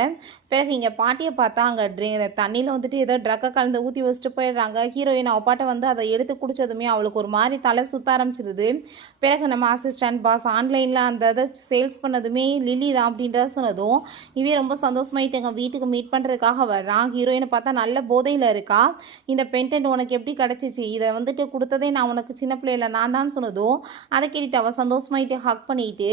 பிறகு இங்கே பாட்டியை பார்த்தா அங்கே தண்ணியில் வந்துட்டு ஏதோ ட்ரக்கை கலந்து ஊற்றி வச்சுட்டு போயிடுறாங்க. ஹீரோயின் அவள் பாட்டை வந்து அதை எடுத்து குடித்ததுமே அவளுக்கு ஒரு மாதிரி தலை சுத்த ஆரம்பிச்சிருது. பிறகு நம்ம அசிஸ்டன்ட் பாஸ் ஆன்லைனில் அந்த இதை சேல்ஸ் பண்ணதுமே லில்லி தான் அப்படின்றத சொன்னதும் இவே ரொம்ப சந்தோஷமாயிட்டுங்க வீட்டுக்கு மீட் பண்ணுறதுக்காக வர்றான். ஹீரோயினை பார்த்தா நல்ல போதையில் இருக்கா. இந்த பென்டென்ட் உனக்கு எப்படி கிடச்சிச்சு, இதை வந்துட்டு கொடுத்ததே நான் உனக்கு சின்ன பிள்ளையில நான் தான் சொன்னதும் அதை கேட்டுட்டு அவள் சந்தோஷமாயிட்டு ஹக் பண்ணிட்டு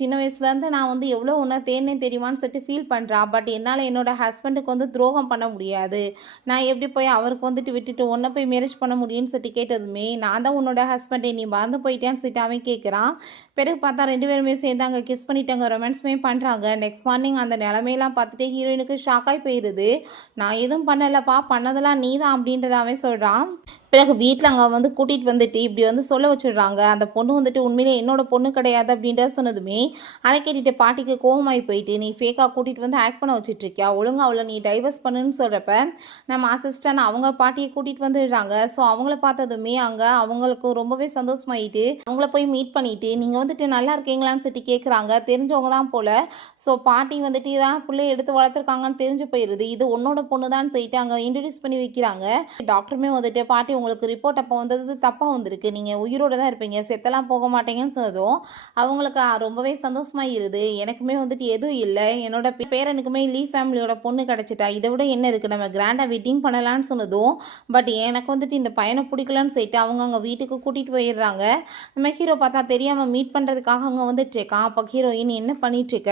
சின்ன வயசுலேருந்து நான் வந்து எவ்வளோ ஒன்றா தேனே தெரியுமான்னு சொல்லிட்டு ஃபீல் பண்ணுறா. பட் என்னால் என்னோட ஹஸ்பண்டுக்கு வந்து துரோகம் பண்ண முடியாது. நான் எப்படி போய் அவருக்கு வந்துட்டு விட்டுட்டு உன்னை போய் மேரேஜ் பண்ண முடியும்னு சொல்லிட்டு கேட்டதுமே நான் தான் உன்னோட ஹஸ்பண்டை நீ மறந்து போயிட்டேன்னு சொல்லிட்டு அவன் கேட்குறான். பிறகு பார்த்தா 2 பேருமே சேர்ந்து அங்கே கிஸ் பண்ணிட்டாங்க, ரொமான்ஸுமே பண்ணுறாங்க. நெக்ஸ்ட் மார்னிங் அந்த நிலமையெல்லாம் பார்த்துட்டு ஹீரோயினுக்கு ஷாக்காகி போயிடுது. நான் எதுவும் பண்ணலப்பா, பண்ணதெல்லாம் நீ தான் அப்படின்றத அவன் சொல்கிறான். பிறகு வீட்டில் அங்கே வந்து கூட்டிகிட்டு வந்துட்டு இப்படி வந்து சொல்ல வச்சுடுறாங்க. அந்த பொண்ணு வந்துட்டு உண்மையிலே என்னோட பொண்ணு கிடையாது அப்படின்றத சொன்னதுமே அதை கேட்டுட்டு பாட்டிக்கு கோவமாகி போயிட்டு நீ ஃபேக்காக கூட்டிகிட்டு வந்து ஆக்ட் பண்ண வச்சுட்ருக்கியா, ஒழுங்காக அவளை நீ டைவர்ஸ் பண்ணுன்னு சொல்கிறப்ப நம்ம அசிஸ்டன்ட் அவங்க பாட்டியை கூட்டிகிட்டு வந்துடுறாங்க. ஸோ அவங்கள பார்த்ததுமே அங்கே அவங்களுக்கு ரொம்பவே சந்தோஷமாயிட்டு அவங்கள போய் மீட் பண்ணிவிட்டு நீங்கள் வந்துட்டு நல்லா இருக்கீங்களான்னு சொல்லிட்டு கேட்குறாங்க. தெரிஞ்சவங்க தான் போல். ஸோ பாட்டி வந்துட்டு இதான் பிள்ளைய எடுத்து வளர்த்துருக்காங்கன்னு தெரிஞ்சு போயிடுது. இது உன்னோட பொண்ணு தான் சொல்லிட்டு அங்கே இன்ட்ரடியூஸ் பண்ணி வைக்கிறாங்க. டாக்டருமே வந்துட்டு பாட்டி உங்களுக்கு ரிப்போர்ட் அப்போ வந்தது தப்பாக வந்திருக்கு, நீங்கள் உயிரோடு தான் இருப்பீங்க, செத்தெல்லாம் போக மாட்டீங்கன்னு சொன்னதும் அவங்களுக்கு ரொம்பவே சந்தோஷமாகிடுது. எனக்குமே வந்துட்டு எதுவும் இல்லை, என்னோட பேரனுக்குமே லீ ஃபேமிலியோட பொண்ணு கிடச்சிட்டா, இதை விட என்ன இருக்குது, நம்ம கிராண்டாக வெட்டிங் பண்ணலான்னு சொன்னதும் பட் எனக்கு வந்துட்டு இந்த பையனை பிடிக்கலன்னு சொல்லிட்டு அவங்க அங்கே வீட்டுக்கு கூட்டிகிட்டு போயிடுறாங்க. நம்ம ஹீரோ பார்த்தா தெரியாமல் மீட் பண்ணுறதுக்காக அங்கே வந்துட்டுருக்கான். அப்போ ஹீரோயின் என்ன பண்ணிகிட்ருக்க,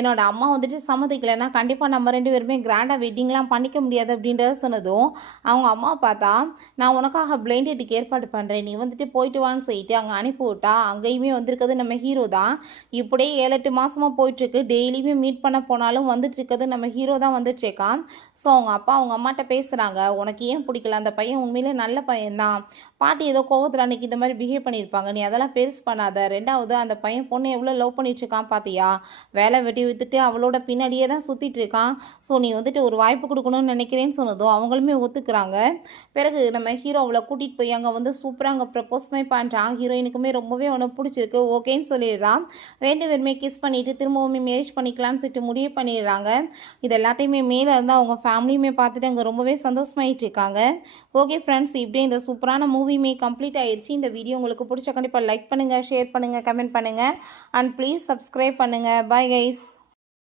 என்னோட அம்மா வந்துட்டு சம்மதிக்கலைன்னா கண்டிப்பாக நம்ம 2 பேருமே கிராண்டாக வெட்டிங்லாம் பண்ணிக்க முடியாது அப்படின்றத சொன்னதும் அவங்க அம்மா பார்த்தா நான் உனக்காக பிளைண்ட் டேட்டுக்கு ஏற்பாடு பண்ணுறேன், நீ வந்துட்டு போயிட்டு வான்னு சொல்லிட்டு அங்கே அனுப்பிவிட்டா. அங்கேயுமே வந்திருக்கிறது நம்ம ஹீரோ தான். இப்படியே 7-8 மாதமாக போயிட்டுருக்கு. டெய்லியுமே மீட் பண்ண போனாலும் வந்துட்டு இருக்கிறது நம்ம ஹீரோ தான் வந்துட்டுருக்கான். ஸோ அவங்க அப்பா அவங்க அம்மாட்ட பேசுகிறாங்க, உனக்கு ஏன் பிடிக்கல, அந்த பையன் உண்மையிலே நல்ல பையன்தான், பாட்டி ஏதோ கோவத்தில் அன்றைக்கி இந்த மாதிரி பிஹேவ் பண்ணியிருப்பாங்க, நீ அதெல்லாம் பெருசு பண்ணாத. 2வது அந்த பையன் பொண்ணை எவ்வளோ லவ் பண்ணிகிட்ருக்கான் பார்த்தியா, வேலை வெட்டி விற்றுட்டு அவளோட பின்னாடியே தான் சுற்றிட்டு இருக்கான். ஸோ நீ வந்துட்டு ஒரு வாய்ப்பு கொடுக்கணும்னு நினைக்கிறேன்னு சொன்னதும் அவங்களுமே ஒத்துக்கிறாங்க. பிறகு நம்ம ஹீரோ அவளை கூட்டிகிட்டு போய் அங்கே வந்து சூப்பராக அங்கே ப்ரப்போஸ்மே பண்ணுறான். ஹீரோயினுக்குமே ரொம்பவே அவனை பிடிச்சிருக்கு, ஓகேன்னு சொல்லிடுறான். 2 பேருமே கிஸ் பண்ணிவிட்டு திரும்பவுமே மேரேஜ் பண்ணிக்கலான்னு சொல்லிட்டு முடிவு பண்ணிடுறாங்க. இது எல்லாத்தையுமே மேலே இருந்தால் அவங்க ஃபேமிலியுமே பார்த்துட்டு அங்கே ரொம்பவே சந்தோஷமாயிட்டு இருக்காங்க. ஓகே ஃப்ரெண்ட்ஸ், இப்படியே இந்த சூப்பரான மூவியுமே கம்ப்ளீட் ஆயிடுச்சு. இந்த வீடியோ உங்களுக்கு பிடிச்ச கண்டிப்பாக லைக் பண்ணுங்கள், ஷேர் பண்ணுங்கள், கமெண்ட் பண்ணுங்கள் அண்ட் ப்ளீஸ் சப்ஸ்கிரைப் பண்ணுங்கள். Bye guys.